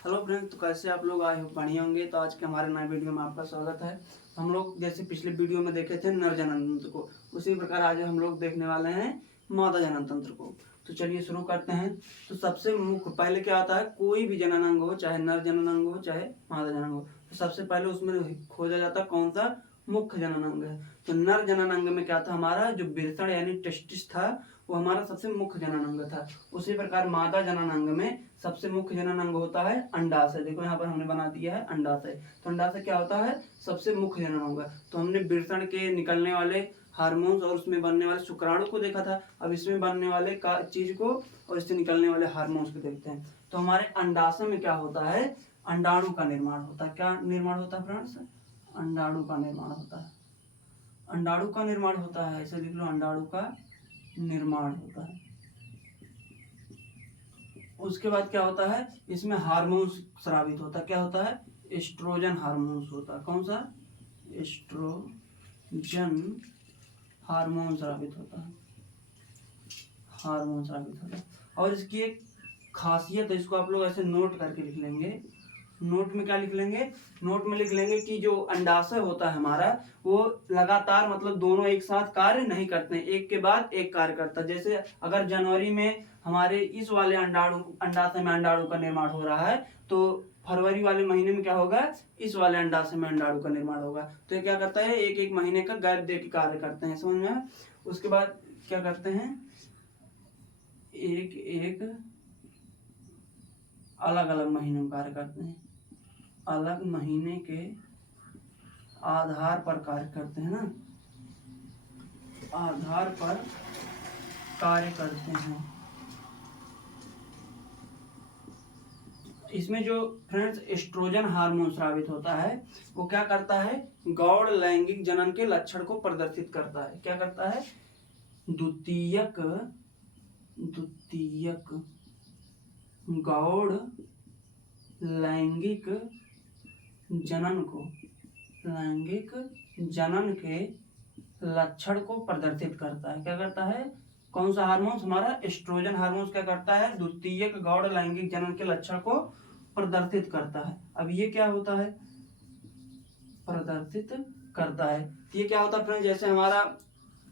Hello friends, तो कैसे आप लोग आए हो? बढ़िया होंगे। तो आज के हमारे नए वीडियो में आपका स्वागत है। हम लोग जैसे पिछले वीडियो में देखे थे नर जनन तंत्र को, उसी प्रकार आज हम लोग देखने वाले हैं मादा जनन तंत्र को। तो चलिए शुरू करते हैं। तो सबसे मुख्य पहले क्या आता है, कोई भी जनन अंग हो, चाहे नर जनन अंग हो चाहे मादा जनन हो, तो सबसे पहले उसमें खोजा जाता है कौन सा मुख्य जनन अंग है। तो नर जनन अंग में क्या था, हमारा जो वृषण यानी टेस्टिस था वो हमारा सबसे मुख्य जनन अंग था। उसी प्रकार मादा जनन अंग में सबसे मुख्य जनन अंग होता है अंडाशय। देखो यहाँ पर हमने बना दिया है अंडाशय। तो अंडाशय क्या होता है, सबसे मुख्य जनन अंग। तो हमने वृषण के निकलने वाले हार्मोन्स और उसमें बनने वाले शुक्राणु को देखा था। अब इसमें बनने वाले का चीज को और इससे निकलने वाले हार्मोन्स को देखते हैं। तो हमारे अंडाशय में क्या होता है, अंडाणु का निर्माण होता है। क्या निर्माण होता है फ्रेंड्स? अंडाणु का निर्माण होता है। अंडाणु का निर्माण होता है, ऐसे लिख लो, अंडाणु का निर्माण होता है। उसके बाद क्या होता है, इसमें हार्मोन्स स्रावित होता है। क्या होता है? एस्ट्रोजन हार्मोन्स होता है। कौन सा? एस्ट्रोजन हार्मोन स्रावित होता है। हार्मोन स्रावित होता है। और इसकी एक खासियत है, इसको आप लोग ऐसे नोट करके लिख लेंगे। नोट में क्या लिख लेंगे? नोट में लिख लेंगे कि जो अंडाशय होता है हमारा, वो लगातार मतलब दोनों एक साथ कार्य नहीं करते हैं, एक के बाद एक कार्य करता है। जैसे अगर जनवरी में हमारे इस वाले अंडाशय में अंडाणु का निर्माण हो रहा है, तो फरवरी वाले महीने में क्या होगा, इस वाले अंडाशय में अंडाणु का निर्माण होगा। तो ये क्या करता है, एक एक महीने का गैप दे के कार्य करते हैं। समझ में? उसके बाद क्या करते हैं, एक एक अलग अलग महीनों में कार्य करते हैं। अलग महीने के आधार पर कार्य करते हैं ना, आधार पर कार्य करते हैं। इसमें जो फ्रेंड्स एस्ट्रोजन हार्मोन स्रावित होता है, वो क्या करता है, गौड़ लैंगिक जनन के लक्षण को प्रदर्शित करता है। क्या करता है? द्वितीयक गौड़ लैंगिक जनन को, लैंगिक जनन के लक्षण को प्रदर्शित करता है। क्या करता है? कौन सा हार्मोन्स? हमारा एस्ट्रोजन हार्मोन्स क्या करता है, द्वितीयक गौड़ लैंगिक जनन के लक्षण को प्रदर्शित करता है। अब ये क्या होता है, प्रदर्शित करता है। ये क्या होता है फ्रेंड, जैसे हमारा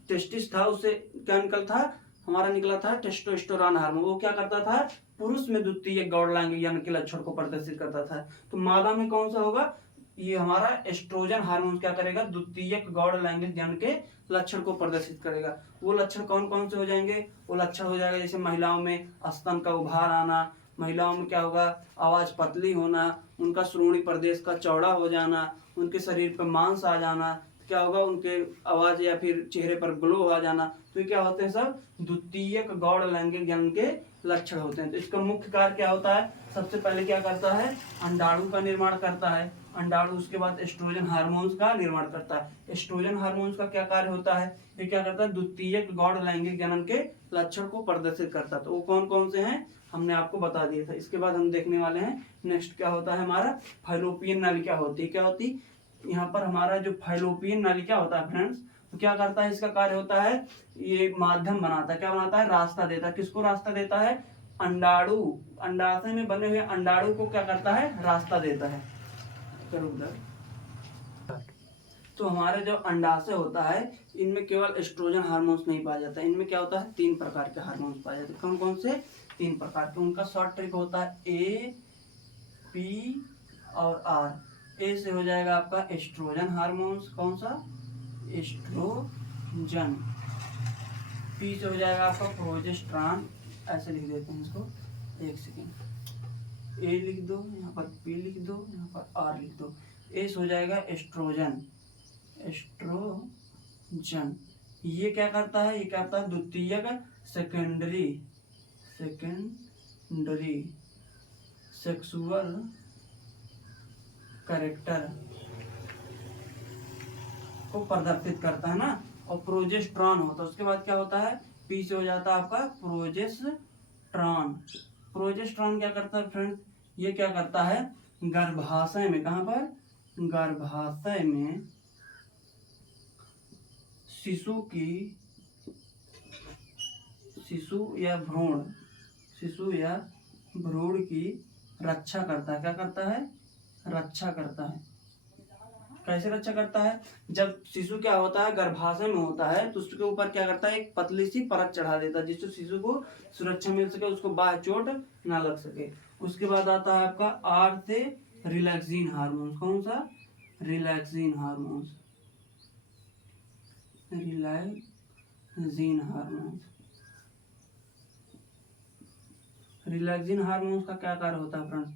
टेस्टिस था, उससे क्या निकल था, हमारा निकला था टेस्टोस्टेरोन हार्मोन। वो क्या करता था, पुरुष में द्वितीयक गौड़ लैंगिक जनन के लक्षण को प्रदर्शित करता था। तो मादा में कौन सा होगा, ये हमारा एस्ट्रोजन हार्मोन क्या करेगा, द्वितीयक गौड़ लैंगिक जनन के लक्षण को प्रदर्शित करेगा। वो लक्षण कौन कौन से हो जाएंगे? वो लक्षण हो जाएगा जैसे महिलाओं में स्तन का उभार आना, महिलाओं में क्या होगा, आवाज पतली होना, उनका श्रोणि प्रदेश का चौड़ा हो जाना, उनके शरीर पर मांस आ जाना, क्या होगा, उनके आवाज या फिर चेहरे पर ग्लो आ जाना। तो ये क्या होते हैं, सब द्वितीयक गौड़ लैंगिक जनन के लक्षण होते हैं। तो इसका मुख्य कार्य क्या होता है, सबसे पहले क्या करता है, अंडाणु का निर्माण करता है। अंडाणु, उसके बाद एस्ट्रोजन हार्मोन्स का निर्माण करता है। एस्ट्रोजन हार्मोन्स का क्या कार्य होता है, ये क्या करता है, द्वितीयक गौड़ लैंगिक जनन के लक्षण को प्रदर्शित करता है। तो वो कौन कौन से हैं हमने आपको बता दिया था। इसके बाद हम देखने वाले हैं नेक्स्ट क्या होता है, हमारा फैलोपियन नलिका होती है। क्या होती, यहाँ पर हमारा जो फैलोपियन नलिका होता है फ्रेंड्स, तो क्या करता है, इसका कार्य होता है, ये माध्यम बनाता है। क्या बनाता है, रास्ता देता है। किसको रास्ता देता है? अंडाणु, अंडाशय में बने हुए अंडाणु को क्या करता है, रास्ता देता है। करो उधर। तो हमारे जो अंडाशय होता है, इनमें केवल एस्ट्रोजन हार्मोन्स नहीं पाया जाता है। इनमें क्या होता है, 3 प्रकार के हार्मोन्स पाए जाते हैं। कौन कौन से? 3 प्रकार के। उनका शॉर्ट ट्रिक होता है ए, पी और आर। ए से हो जाएगा आपका एस्ट्रोजन हार्मोन्स। कौन सा? एस्ट्रोजन। पी से हो जाएगा आपका प्रोजेस्टेरॉन। ऐसे लिख देते हैं इसको, एक सेकेंड। ए लिख दो, यहाँ पर पी लिख दो, यहाँ पर आर लिख दो। ए से हो जाएगा एस्ट्रोजन। एस्ट्रोजन ये क्या करता है, ये क्या करता है, द्वितीयक सेकेंडरी सेक्सुअल कैरेक्टर को प्रदर्शित करता है ना। और प्रोजेस्टेरॉन होता है। उसके बाद क्या होता है, पी से हो जाता है आपका प्रोजेस्टेरॉन। प्रोजेस्टेरॉन क्या करता है फ्रेंड्स, ये क्या करता है, गर्भाशय में, कहां पर, गर्भाशय में शिशु या भ्रूण की रक्षा करता है। क्या करता है? रक्षा करता है। कैसे रक्षा करता है? जब शिशु क्या होता है, गर्भाशय में होता है, तो उसके ऊपर क्या करता है, एक पतली सी परत चढ़ा देता है, जिससे शिशु को सुरक्षा मिल सके, उसको बाह्य चोट ना लग सके। उसके बाद आता है आपका आर से रिलैक्सिन हार्मोन। कौन सा? Relaxin hormone. Relaxin hormone. Relaxin hormones का क्या कार्य होता है फ्रेंड्स?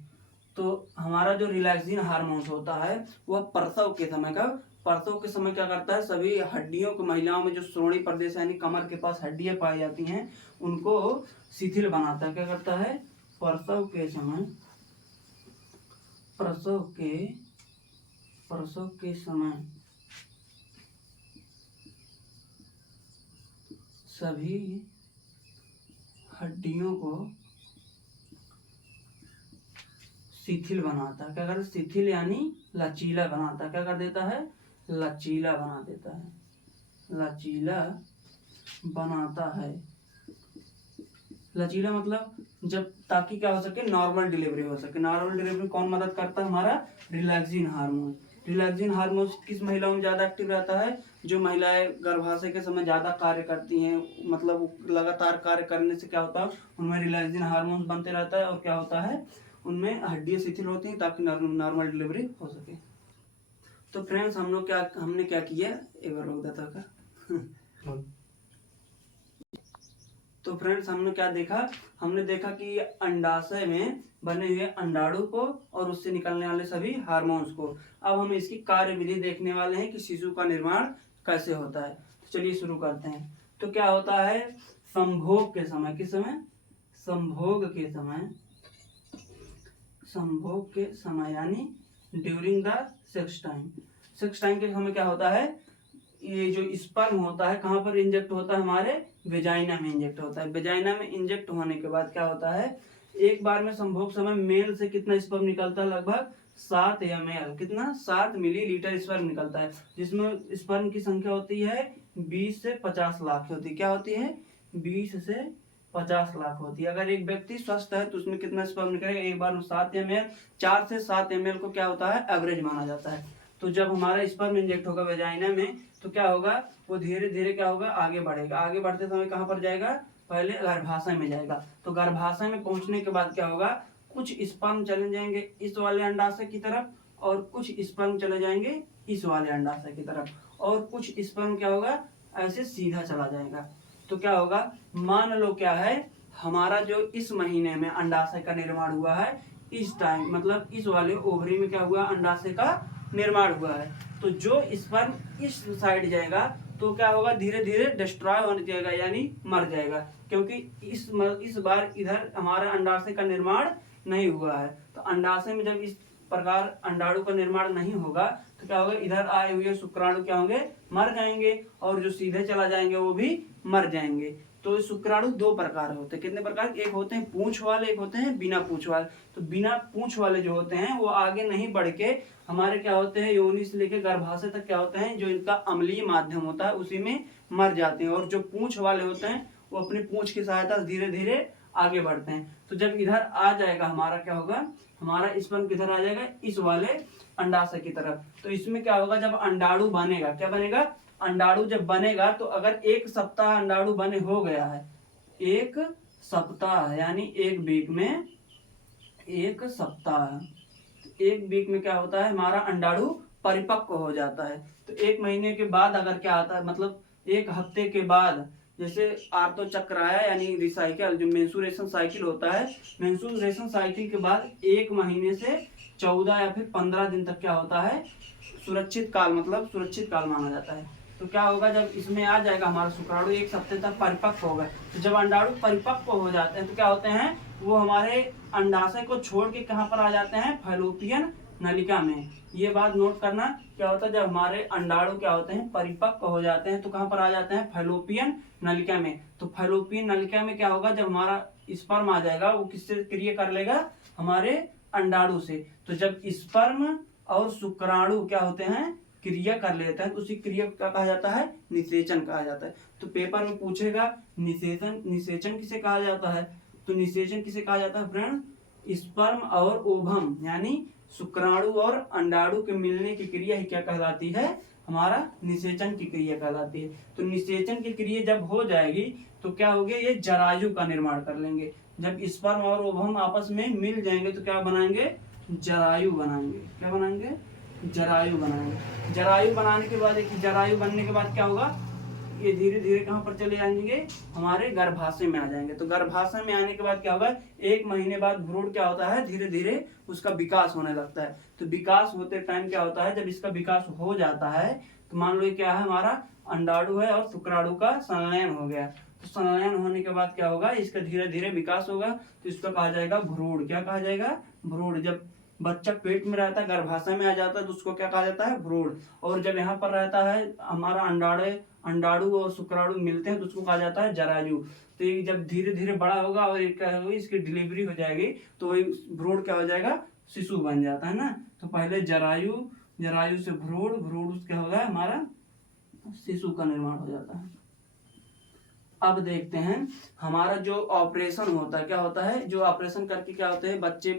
तो हमारा जो रिलैक्सिन हार्मोन्स होता है वह प्रसव के समय का, प्रसव के समय क्या करता है, सभी हड्डियों को, महिलाओं में जो श्रोणि प्रदेश यानी कमर के पास हड्डियां पाई जाती हैं उनको शिथिल बनाता है। क्या करता है? प्रसव के समय, प्रसव के समय सभी हड्डियों को शिथिल बनाता है। क्या करता है? शिथिल यानी लचीला बनाता है। क्या कर देता है? लचीला बना देता है। लचीला बनाता है। लचीला मतलब जब, ताकि क्या हो सके, नॉर्मल डिलीवरी हो सके। नॉर्मल डिलीवरी कौन मदद करता है? हमारा रिलैक्सिन हार्मोन। रिलैक्सिन हार्मोन किस महिलाओं में ज्यादा एक्टिव रहता है? जो महिलाएं गर्भाशय के समय ज्यादा कार्य करती हैं, मतलब लगातार कार्य करने से क्या होता है, उनमें रिलैक्सिन हार्मोन बनते रहता है और क्या होता है, उनमें हड्डियां शिथिल होती हैं ताकि नॉर्मल डिलीवरी हो सके। तो फ्रेंड्स हमने क्या किया, एक बार रोक देता का तो फ्रेंड्स हमने क्या देखा, हमने देखा कि अंडाशय में बने हुए अंडाणु को और उससे निकलने वाले सभी हार्मोन्स को। अब हम इसकी कार्यविधि देखने वाले हैं कि शिशु का निर्माण कैसे होता है। तो चलिए शुरू करते हैं। तो क्या होता है, संभोग के समय, किस समय? संभोग के समय, संभोग के समय यानी during the sex time. Sex time के समय क्या होता है, ये जो स्पर्म होता है कहाँ पर इंजेक्ट होता है, हमारे वेजाइना में इंजेक्ट होता है। वेजाइना में इंजेक्ट होने के बाद क्या होता है, एक बार में संभोग समय मेल से कितना स्पर्म निकलता है, लगभग 7 ml, कितना, 7 मिलीलीटर स्पर्म निकलता है, जिसमें स्पर्म की संख्या होती है 20 से 50 लाख होती है। क्या होती है? 20 से 50 लाख होती है। अगर एक व्यक्ति स्वस्थ है तो उसमें कितना स्पर्म निकलेगा, एक बार में 7 ml, 4 से 7 ml को क्या होता है, एवरेज माना जाता है। तो जब हमारा स्पर्म इंजेक्ट होगा वेजाइना में तो क्या होगा, वो धीरे धीरे क्या होगा, आगे बढ़ेगा। आगे बढ़ते समय कहाँ पर जाएगा, पहले गर्भाशय में जाएगा। तो गर्भाशय में पहुंचने के बाद क्या होगा, कुछ स्पर्म चले जाएंगे इस वाले अंडाशय की तरफ और कुछ स्पर्म चले जाएंगे इस वाले अंडाशय की तरफ और कुछ स्पर्म क्या होगा, ऐसे सीधा चला जाएगा। तो क्या होगा, मान लो क्या है, हमारा जो इस महीने में अंडाशय का निर्माण हुआ है, इस टाइम मतलब इस वाले ओवरी में क्या हुआ, अंडाशय का निर्माण हुआ है। तो जो स्पर्म इस साइड जाएगा तो क्या होगा, धीरे धीरे डिस्ट्रॉय होने जाएगा यानी मर जाएगा, क्योंकि इस बार इधर हमारा अंडाशय का निर्माण नहीं हुआ है। तो अंडाशय में जब इस प्रकार अंडाणु का निर्माण नहीं होगा तो क्या होगा, इधर आए हुए शुक्राणु क्या होंगे, मर जाएंगे और जो सीधे चला जाएंगे वो भी मर जाएंगे। तो शुक्राणु 2 प्रकार होते हैं। कितने प्रकार? एक होते हैं पूंछ वाले, एक होते हैं बिना पूंछ वाले। तो बिना पूंछ वाले जो होते हैं वो आगे नहीं बढ़ के हमारे क्या होते हैं, योनि से लेकर गर्भाशय तक क्या होते हैं, जो इनका अम्लीय माध्यम होता है उसी में मर जाते हैं। और जो पूंछ वाले होते हैं वो अपनी पूंछ की सहायता से धीरे धीरे आगे बढ़ते हैं। तो जब इधर आ जाएगा हमारा क्या होगा, हमारा स्पर्म किधर आ जाएगा, इस वाले अंडाशय की तरफ। तो इसमें क्या होगा, जब अंडाणु बनेगा, क्या बनेगा, अंडाणु जब बनेगा तो अगर 1 सप्ताह अंडाणु बने हो गया है, 1 सप्ताह यानी 1 वीक में, 1 सप्ताह, 1 वीक में क्या होता है, हमारा अंडाणु परिपक्व हो जाता है। तो 1 महीने के बाद अगर क्या आता है, मतलब 1 हफ्ते के बाद, जैसे आर्तो चक्र आया यानी रिसाइकिल, जो मेंसुरेशन साइकिल होता है, मेंसुरेशन साइकिल के बाद 1 महीने से 14 या फिर 15 दिन तक क्या होता है, सुरक्षित काल, मतलब सुरक्षित काल माना जाता है। तो क्या होगा, जब इसमें आ जाएगा हमारा शुक्राणु 1 सप्ताह तक परिपक्व होगा। तो जब अंडाणु परिपक्व हो जाते हैं तो क्या होते हैं, वो हमारे अंडाशय को छोड़ के कहाँ पर आ जाते हैं, फैलोपियन नलिका में। ये बात नोट करना, क्या होता है, जब हमारे अंडाणु क्या होते हैं, परिपक्व हो जाते हैं तो कहाँ पर आ जाते हैं, फैलोपियन नलिका में। तो फैलोपियन नलिका में क्या होगा, जब हमारा स्पर्म आ जाएगा वो किससे क्रिया कर लेगा, हमारे अंडाणु से। तो जब स्पर्म और शुक्राणु क्या होते हैं, क्रिया कर लेते हैं तो उसी क्रिया का कहा जाता है, निषेचन कहा जाता है। तो पेपर में पूछेगा निषेचन, निषेचन किसे कहा जाता है, तो निषेचन किसे कहा जाता है फ्रेंड, स्पर्म और ओवम यानी शुक्राणु और अंडाणु के मिलने की क्रिया ही क्या कहलाती है, हमारा निषेचन की क्रिया कहलाती है। तो निषेचन की क्रिया जब हो जाएगी तो क्या हो गया, ये जरायु का निर्माण कर लेंगे। जब स्पर्म और ओवम आपस में मिल जाएंगे तो क्या बनाएंगे, जरायु बनाएंगे। क्या बनाएंगे, जरायु बनाएंगे। जरायु बनाने के बाद, एक जरायु बनने के बाद क्या होगा, ये धीरे धीरे कहाँ पर चले जाएंगे, हमारे गर्भाशय में आ जाएंगे। तो गर्भाशय में आने के बाद क्या होगा, 1 महीने बाद भ्रूण क्या होता है, धीरे धीरे उसका विकास होने लगता है। तो विकास होते टाइम क्या होता है, जब इसका विकास हो जाता है तो मान लो ये क्या है, हमारा अंडाणु है और शुक्राणु का संलयन हो गया। तो संलयन होने के बाद क्या होगा, इसका धीरे धीरे विकास होगा तो इसको कहा जाएगा भ्रूण। क्या कहा जाएगा, भ्रूण। जब बच्चा पेट में रहता है, गर्भाशय में आ जाता है तो उसको क्या कहा जाता है, भ्रूण। और जब यहाँ पर रहता है हमारा अंडाणु और शुक्राणु मिलते हैं तो उसको कहा जाता है जरायु। तो ये जब धीरे धीरे बड़ा होगा और क्या होगी, इसकी डिलीवरी हो जाएगी तो वही भ्रूण क्या हो जाएगा, शिशु बन जाता है ना। तो पहले जरायु, जरायु से भ्रूण, भ्रूण क्या होगा, हमारा शिशु का निर्माण हो जाता है। अब देखते हैं हमारा जो ऑपरेशन होता है, क्या होता है, जो ऑपरेशन करके क्या होते हैं, बच्चे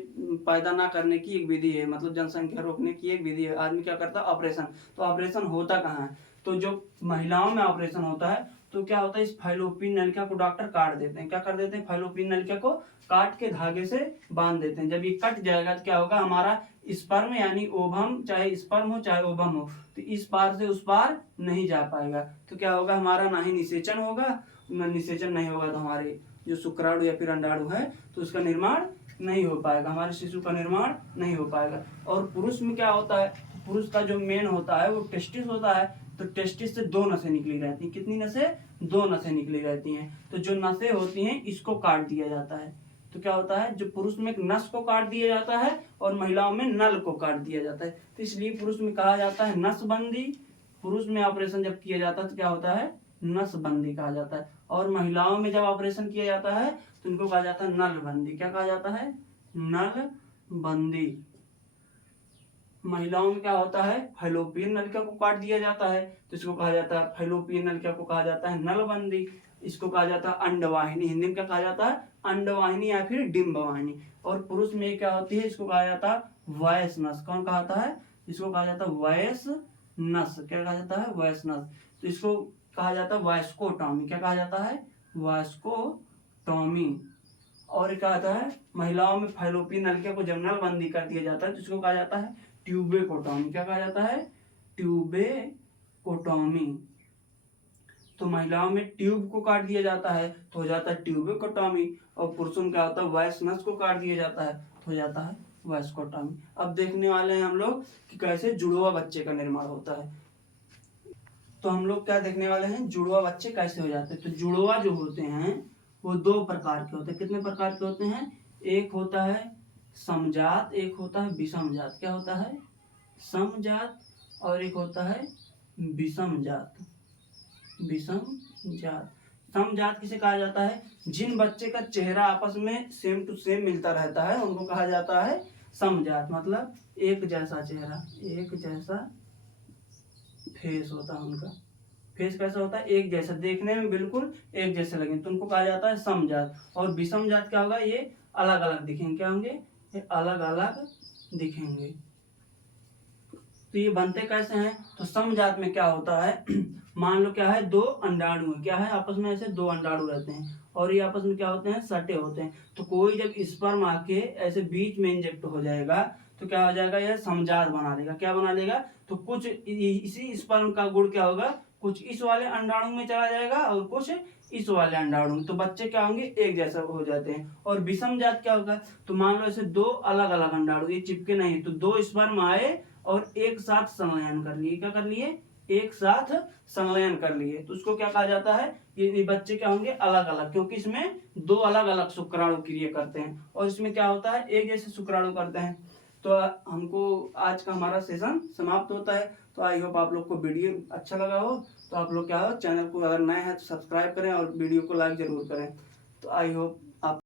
पैदा ना करने की एक विधि है, मतलब जनसंख्या रोकने की एक विधि है। आदमी क्या करता है, ऑपरेशन। तो ऑपरेशन होता कहाँ है, तो जो महिलाओं में ऑपरेशन होता है तो क्या होता है, इस फाइलोपियन नलिका को डॉक्टर काट देते हैं। क्या कर देते हैं, फाइलोपियन नलिका को काट के धागे से बांध देते हैं। जब ये कट जाएगा तो क्या होगा, हमारा स्पर्म यानी ओवम, चाहे स्पर्म हो चाहे ओवम हो, तो इस पार से उस पार नहीं जा पाएगा। तो क्या होगा, हमारा ना ही निषेचन होगा, निषेचन नहीं होगा तो हमारे जो शुक्राणु या फिर अंडाणु है तो उसका निर्माण नहीं हो पाएगा, हमारे शिशु का निर्माण नहीं हो पाएगा। और पुरुष में क्या होता है, पुरुष का जो मेन होता है वो टेस्टिस होता है। तो टेस्टिस से 2 नसें निकली रहती हैं। कितनी नसें, 2 नसें निकली रहती हैं। तो जो नसें होती हैं इसको काट दिया जाता है। तो क्या होता है, जो पुरुष में एक नस को काट दिया जाता है और महिलाओं में नल को काट दिया जाता है। तो इसलिए पुरुष में कहा जाता है नसबंदी। पुरुष में ऑपरेशन जब किया जाता है तो क्या होता है, नसबंदी कहा जाता है। और महिलाओं में जब ऑपरेशन किया जाता है तो इनको कहा जाता है नलबंदी। क्या कहा जाता है, नलबंदी। महिलाओं में क्या होता है, फैलोपियन नलिका को काट दिया जाता है तो इसको कहा जाता है, फैलोपियन नलिका को कहा जाता है नलबंदी। इसको कहा जाता है अंडवाहिनी। हिंदी में क्या कहा जाता है, अंडवाहिनी या फिर डिंबवाहिनी। और पुरुष में क्या होती है, इसको कहा जाता है वयस नस। कौन कहता है, इसको कहा जाता है वयस नस। क्या कहा जाता है, वयस नस। तो इसको कहा जाता है वास्कोटॉमी। क्या कहा जाता है, वास्कोटॉमी। और क्या आता है, महिलाओं में फैलोपियन नलिका को जब नलबंदी कर दिया जाता है तो इसको कहा जाता है ट्यूबेकोटॉमी। क्या कहा जाता है, ट्यूबेकोटॉमी। तो महिलाओं में ट्यूब को काट दिया जाता है तो हो जाता है ट्यूबेकोटॉमी। और पुरुषों में क्या होता है, वयस नस को काट दिया जाता है तो हो जाता है वास्कोटॉमी। अब देखने वाले हैं हम लोग कि कैसे जुड़वा बच्चे का निर्माण होता है। तो हम लोग क्या देखने वाले हैं, जुड़वा बच्चे कैसे हो जाते हैं। तो जुड़वा जो होते हैं वो 2 प्रकार के होते हैं। कितने प्रकार के होते हैं, एक होता है समजात, एक होता है विषमजात। क्या होता है, समजात और एक होता है विषमजात। विषमजात, समजात किसे कहा जाता है, जिन बच्चे का चेहरा आपस में सेम टू सेम मिलता रहता है उनको कहा जाता है समजात। मतलब एक जैसा चेहरा, एक जैसा फेस होता है उनका। फेस कैसा होता है, एक जैसा, देखने में बिल्कुल एक जैसे लगे तो उनको कहा जाता है समजात। और विषमजात क्या होगा, ये अलग अलग दिखेंगे। क्या होंगे, ये अलग अलग दिखेंगे। तो ये बनते कैसे हैं, तो समजात में क्या होता है मान लो क्या है, 2 अंडाणु है, क्या है आपस में ऐसे 2 अंडाणु रहते हैं और ये आपस में क्या होते हैं, सटे होते हैं। तो कोई जब स्पर्म आके ऐसे बीच में इंजेक्ट हो जाएगा तो क्या हो जाएगा, यह समजात बना देगा। क्या बना देगा, तो कुछ इसी स्पर्म का गुण क्या होगा, कुछ इस वाले अंडाणु में चला जाएगा और कुछ इस वाले अंडाणु में। तो बच्चे क्या होंगे, एक जैसा हो जाते हैं। और विषमजात क्या होगा, तो मान लो ऐसे 2 अलग अलग अंडाणु, ये चिपके नहीं, तो 2 स्पर्म आए और एक साथ संलयन कर लिए। क्या कर लिए, एक साथ संलयन कर लिए। तो उसको क्या कहा जाता है, ये बच्चे क्या होंगे, अलग अलग, क्योंकि इसमें 2 अलग अलग शुक्राणु क्रिया करते हैं और इसमें क्या होता है, एक जैसे शुक्राणु करते हैं। तो हमको आज का हमारा सेशन समाप्त होता है। तो आई होप आप लोग को वीडियो अच्छा लगा हो। तो आप लोग क्या हो, चैनल को अगर नए हैं तो सब्सक्राइब करें और वीडियो को लाइक जरूर करें। तो आई होप आप